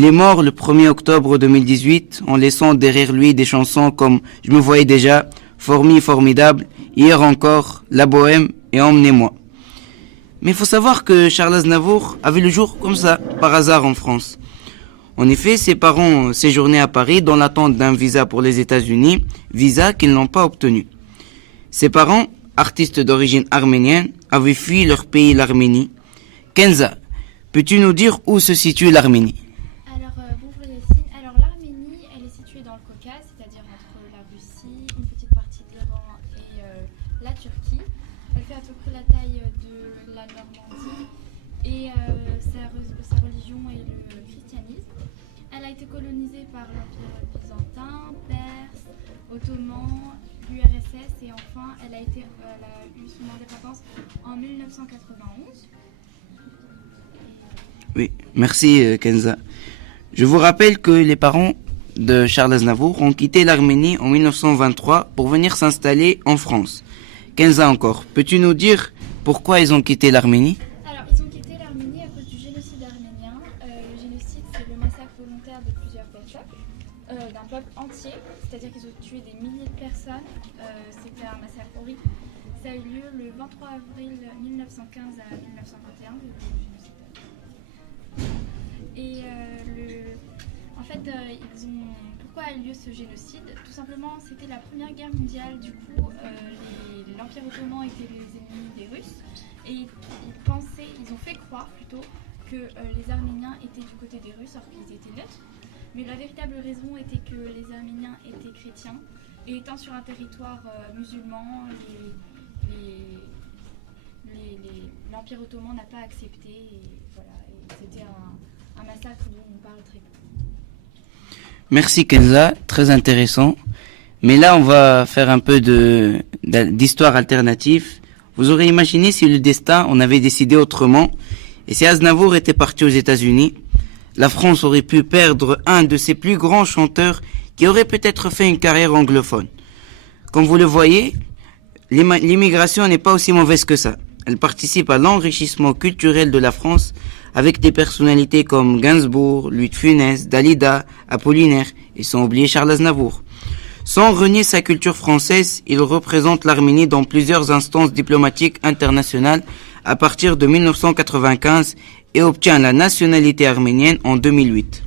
Il est mort le 1er octobre 2018 en laissant derrière lui des chansons comme Je me voyais déjà, Formi formidable, Hier encore, La Bohème et Emmenez-moi. Mais il faut savoir que Charles Aznavour a vu le jour comme ça, par hasard en France. En effet, ses parents séjournaient à Paris dans l'attente d'un visa pour les États-Unis, visa qu'ils n'ont pas obtenu. Ses parents, artistes d'origine arménienne, avaient fui leur pays, l'Arménie. Kenza, peux-tu nous dire où se situe l'Arménie? Bonjour Yacine. Alors l'Arménie, elle est située dans le Caucase, c'est-à-dire entre la Russie, une petite partie de l'Iran et la Turquie. Elle fait à peu près la taille de la Normandie et sa religion est le christianisme. Elle a été colonisée par l'Empire byzantin, perse, ottoman, l'URSS et enfin elle a eu son indépendance en 1991. Oui, merci Kenza. Je vous rappelle que les parents de Charles Aznavour ont quitté l'Arménie en 1923 pour venir s'installer en France. Kenza encore, peux-tu nous dire pourquoi ils ont quitté l'Arménie? Alors, ils ont quitté l'Arménie à cause du génocide arménien. Le génocide, c'est le massacre volontaire de plusieurs personnes, d'un peuple entier, c'est-à-dire qu'ils ont tué des milliers de personnes. C'était un massacre horrible. Ça a eu lieu le 23 avril 1915 à 1921, le génocide. Et en fait, pourquoi a eu lieu ce génocide? Tout simplement, c'était la Première Guerre mondiale. Du coup, l'Empire ottoman était les ennemis des Russes. Et ils ont fait croire plutôt que les Arméniens étaient du côté des Russes, alors qu'ils étaient neutres. Mais la véritable raison était que les Arméniens étaient chrétiens. Et étant sur un territoire musulman, l'Empire ottoman n'a pas accepté. Et voilà, c'était un massacre dont on parle très peu. Merci Kenza, très intéressant. Mais là, on va faire un peu d'histoire alternative. Vous aurez imaginé si le destin, on avait décidé autrement, et si Aznavour était parti aux États-Unis, la France aurait pu perdre un de ses plus grands chanteurs qui aurait peut-être fait une carrière anglophone. Comme vous le voyez, l'immigration n'est pas aussi mauvaise que ça. Elle participe à l'enrichissement culturel de la France avec des personnalités comme Gainsbourg, Louis de Funès, Dalida, Apollinaire et sans oublier Charles Aznavour. Sans renier sa culture française, il représente l'Arménie dans plusieurs instances diplomatiques internationales à partir de 1995 et obtient la nationalité arménienne en 2008.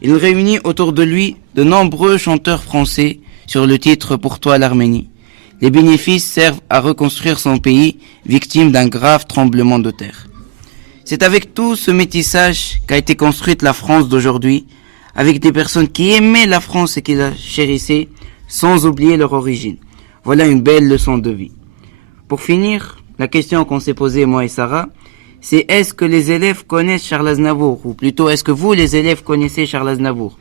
Il réunit autour de lui de nombreux chanteurs français sur le titre Pour toi l'Arménie. Les bénéfices servent à reconstruire son pays, victime d'un grave tremblement de terre. C'est avec tout ce métissage qu'a été construite la France d'aujourd'hui, avec des personnes qui aimaient la France et qui la chérissaient, sans oublier leur origine. Voilà une belle leçon de vie. Pour finir, la question qu'on s'est posée, moi et Sarah, c'est est-ce que les élèves connaissent Charles Aznavour? Ou plutôt, est-ce que vous, les élèves, connaissez Charles Aznavour?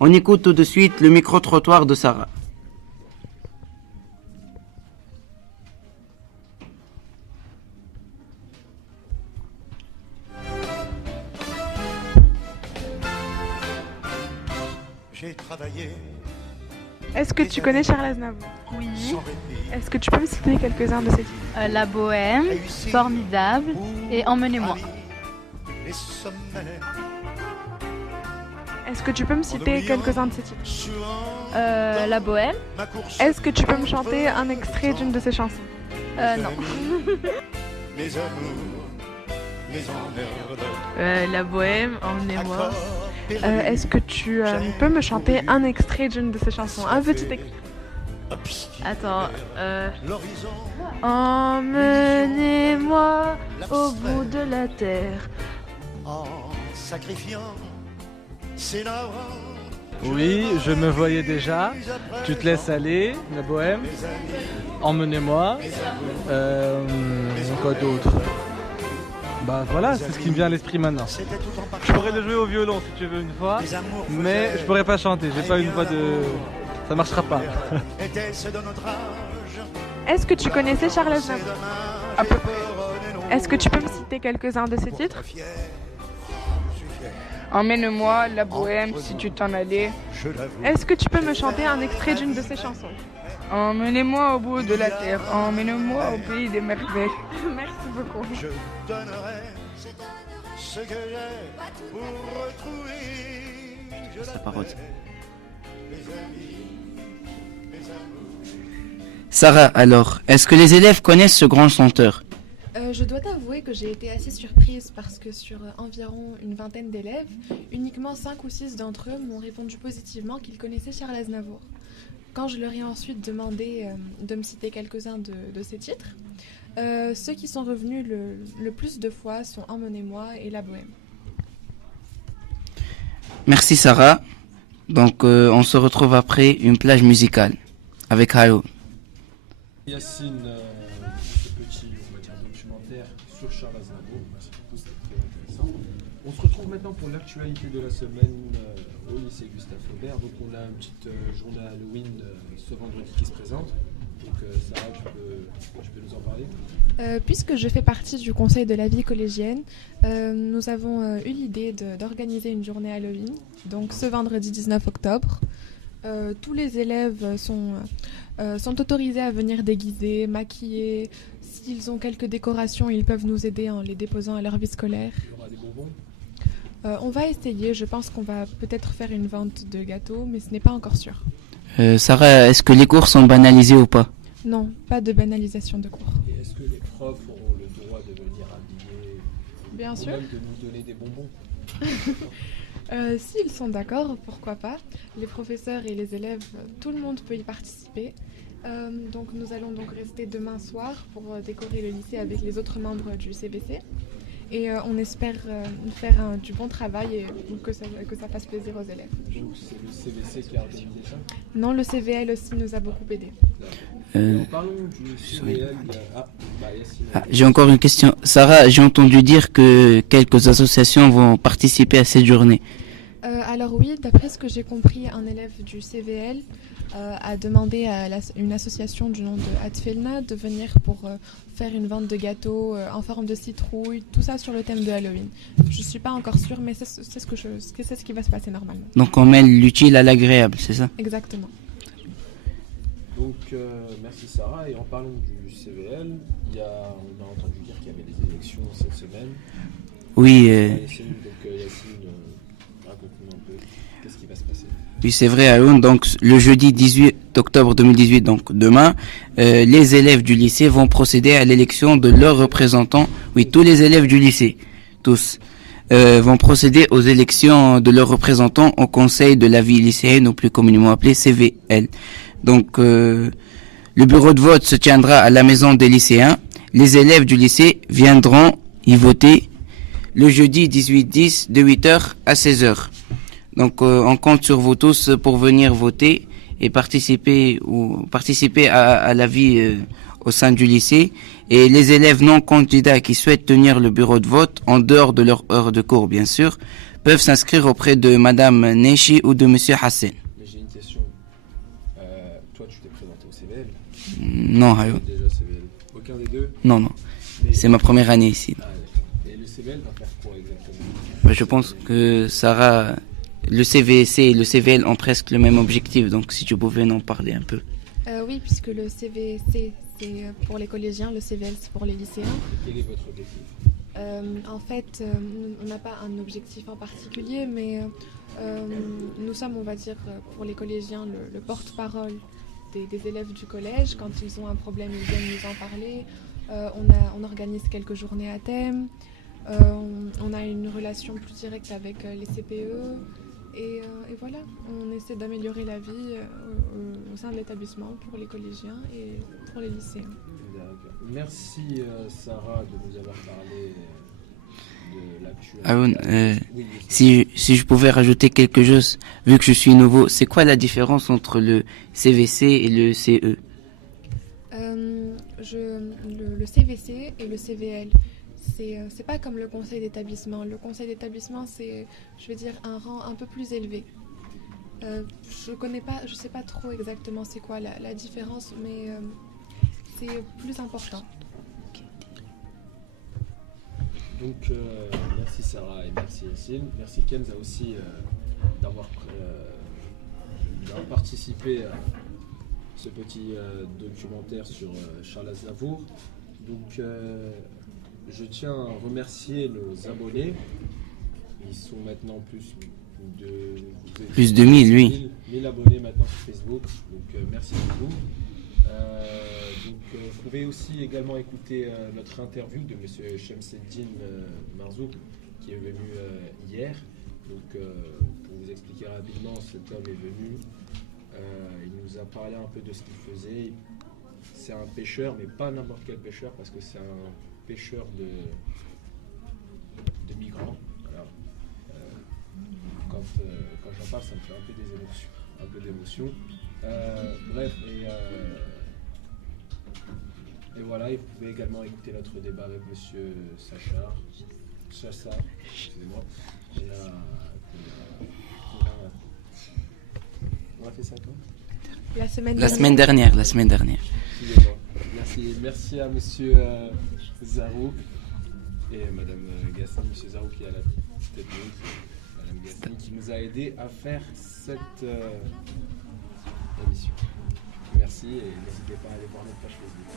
On écoute tout de suite le micro-trottoir de Sarah. J'ai travaillé. Est-ce que tu connais Charles Aznavour? Oui. Est-ce que tu peux me citer quelques-uns de ses titres? La Bohème, Formidable et Emmenez-moi. Les sommets. Est-ce que tu peux me citer quelques-uns de ses titres? La Bohème. Est-ce que tu peux me chanter un extrait d'une de ses chansons? Non. Mes amours, mes emmerdes. La Bohème, Emmenez-moi. Est-ce que tu peux me chanter un extrait d'une de ses chansons? Un petit extrait. Attends. L'horizon. Emmenez-moi au bout de la terre. En sacrifiant ses narins. Oui, je me voyais déjà. Tu te laisses aller, la Bohème. Emmenez-moi. Quoi d'autre? Bah voilà, c'est ce qui me vient à l'esprit maintenant. Je pourrais le jouer au violon si tu veux une fois, mais je pourrais pas chanter. J'ai pas une voix de... Ça marchera pas. Est-ce que tu connaissais Charles Aznavour? À peu près. Est-ce que tu peux me citer quelques-uns de ses titres? Emmène-moi, la Bohème, si tu t'en allais. Est-ce que tu peux me chanter un extrait d'une de ses chansons? Emmenez-moi au bout de la terre, emmène-moi au pays des merveilles. Merci beaucoup. Je donnerai ce que j'ai pour retrouver passe la parole. Sarah, alors, est-ce que les élèves connaissent ce grand chanteur? Je dois t'avouer que j'ai été assez surprise parce que sur environ une vingtaine d'élèves, uniquement 5 ou 6 d'entre eux m'ont répondu positivement qu'ils connaissaient Charles Aznavour. Quand je leur ai ensuite demandé de me citer quelques-uns de ces titres, ceux qui sont revenus le plus de fois sont Emmenez-moi et La Bohème. Merci Sarah. Donc on se retrouve après une plage musicale avec Hayo. Yacine, ce petit documentaire sur Charles Aznavour, c'est très intéressant. On se retrouve maintenant pour l'actualité de la semaine au lycée Gustave Flaubert. Donc on a une petite journée Halloween ce vendredi qui se présente. Donc Sarah, tu peux nous en parler? Puisque je fais partie du conseil de la vie collégienne, nous avons eu l'idée d'organiser une journée Halloween, donc ce vendredi 19 octobre. Tous les élèves sont autorisés à venir déguisés, maquillés. S'ils ont quelques décorations, ils peuvent nous aider en les déposant à leur vie scolaire. Il y aura des bonbons? On va essayer, je pense qu'on va peut-être faire une vente de gâteaux, mais ce n'est pas encore sûr. Sarah, est-ce que les cours sont banalisés ou pas? Non, pas de banalisation de cours. Et est-ce que les profs auront le droit de venir habiller, Bien ou sûr. même de nous donner des bonbons? S'ils sont d'accord, pourquoi pas. Les professeurs et les élèves, tout le monde peut y participer. Donc nous allons donc rester demain soir pour décorer le lycée avec les autres membres du CVC. Et on espère faire du bon travail et que ça fasse plaisir aux élèves. Donc c'est le CVC qui a organisé ça? Non, le CVL aussi nous a beaucoup aidé. En parlant du CVL, Yacine. J'ai encore une question. Sarah, j'ai entendu dire que quelques associations vont participer à cette journée. Alors oui, d'après ce que j'ai compris, un élève du CVL a demandé à une association du nom de Atfelna de venir pour faire une vente de gâteaux en forme de citrouille, tout ça sur le thème de Halloween. Je ne suis pas encore sûre, mais c'est ce qui va se passer normalement. Donc on mêle l'utile à l'agréable, c'est ça? Exactement. Donc merci Sarah, et en parlant du CVL, on a entendu dire qu'il y avait des élections cette semaine. Oui, Yacine, raconte-nous un peu, qu'est-ce qui va se passer? Oui, c'est vrai, Haroun. Donc, le jeudi 18 octobre 2018, donc demain, les élèves du lycée vont procéder à l'élection de leurs représentants. Oui, tous les élèves du lycée, tous, vont procéder aux élections de leurs représentants au conseil de la vie lycéenne, ou plus communément appelé CVL. Donc, le bureau de vote se tiendra à la maison des lycéens. Les élèves du lycée viendront y voter le jeudi 18-10 de 8h à 16h. Donc on compte sur vous tous pour venir voter et participer à la vie au sein du lycée. Et les élèves non candidats qui souhaitent tenir le bureau de vote en dehors de leur heure de cours, bien sûr, peuvent s'inscrire auprès de Madame Nechi ou de Monsieur Hassan. Mais j'ai une question. Toi, tu t'es présenté au CVL? Non, Hayo. Déjà CVL. Aucun des deux? Non. C'est ma première année ici. Ah, et le CVL va faire quoi exactement? Je pense que Sarah, le CVC et le CVL ont presque le même objectif, donc si tu pouvais en parler un peu. Oui, puisque le CVC c'est pour les collégiens, le CVL c'est pour les lycéens. Et quel est votre objectif? En fait, on n'a pas un objectif en particulier, mais nous sommes, on va dire, pour les collégiens, le porte-parole des élèves du collège. Quand ils ont un problème, ils viennent nous en parler. On organise quelques journées à thème. On a une relation plus directe avec les CPE. Et voilà, on essaie d'améliorer la vie au sein de l'établissement pour les collégiens et pour les lycéens. Merci Sarah de nous avoir parlé de l'actualité. Haroun, Oui, si je pouvais rajouter quelque chose, vu que je suis nouveau, c'est quoi la différence entre le CVC et le CE? Le CVC et le CVL, c'est pas comme le conseil d'établissement. Le conseil d'établissement, c'est, je veux dire, un rang un peu plus élevé. Je sais pas trop exactement c'est quoi la différence, mais c'est plus important. Donc merci Sarah et merci Yacine. Merci Kenza aussi d'avoir participé à ce petit documentaire sur Charles Aznavour. Donc je tiens à remercier nos abonnés. Ils sont maintenant plus de... Vous Plus de 1000, oui. 1000 abonnés maintenant sur Facebook, donc merci beaucoup. Vous pouvez aussi également écouter notre interview de M. Shamseddine Marzouk qui est venu hier. Donc, pour vous expliquer rapidement, cet homme est venu, il nous a parlé un peu de ce qu'il faisait. C'est un pêcheur, mais pas n'importe quel pêcheur, parce que c'est un pêcheur de migrants. Voilà. Quand j'en parle, ça me fait un peu d'émotion. Bref, et voilà, et vous pouvez également écouter notre débat avec Monsieur Sacha, excusez-moi. On a fait ça quand? La semaine dernière. Excusez-moi. Merci à Monsieur Zarouk et Madame Gassani, Monsieur Zarouk qui est à la technique, Madame Gassani qui nous a aidé à faire cette émission. Merci et n'hésitez pas à aller voir notre page Facebook.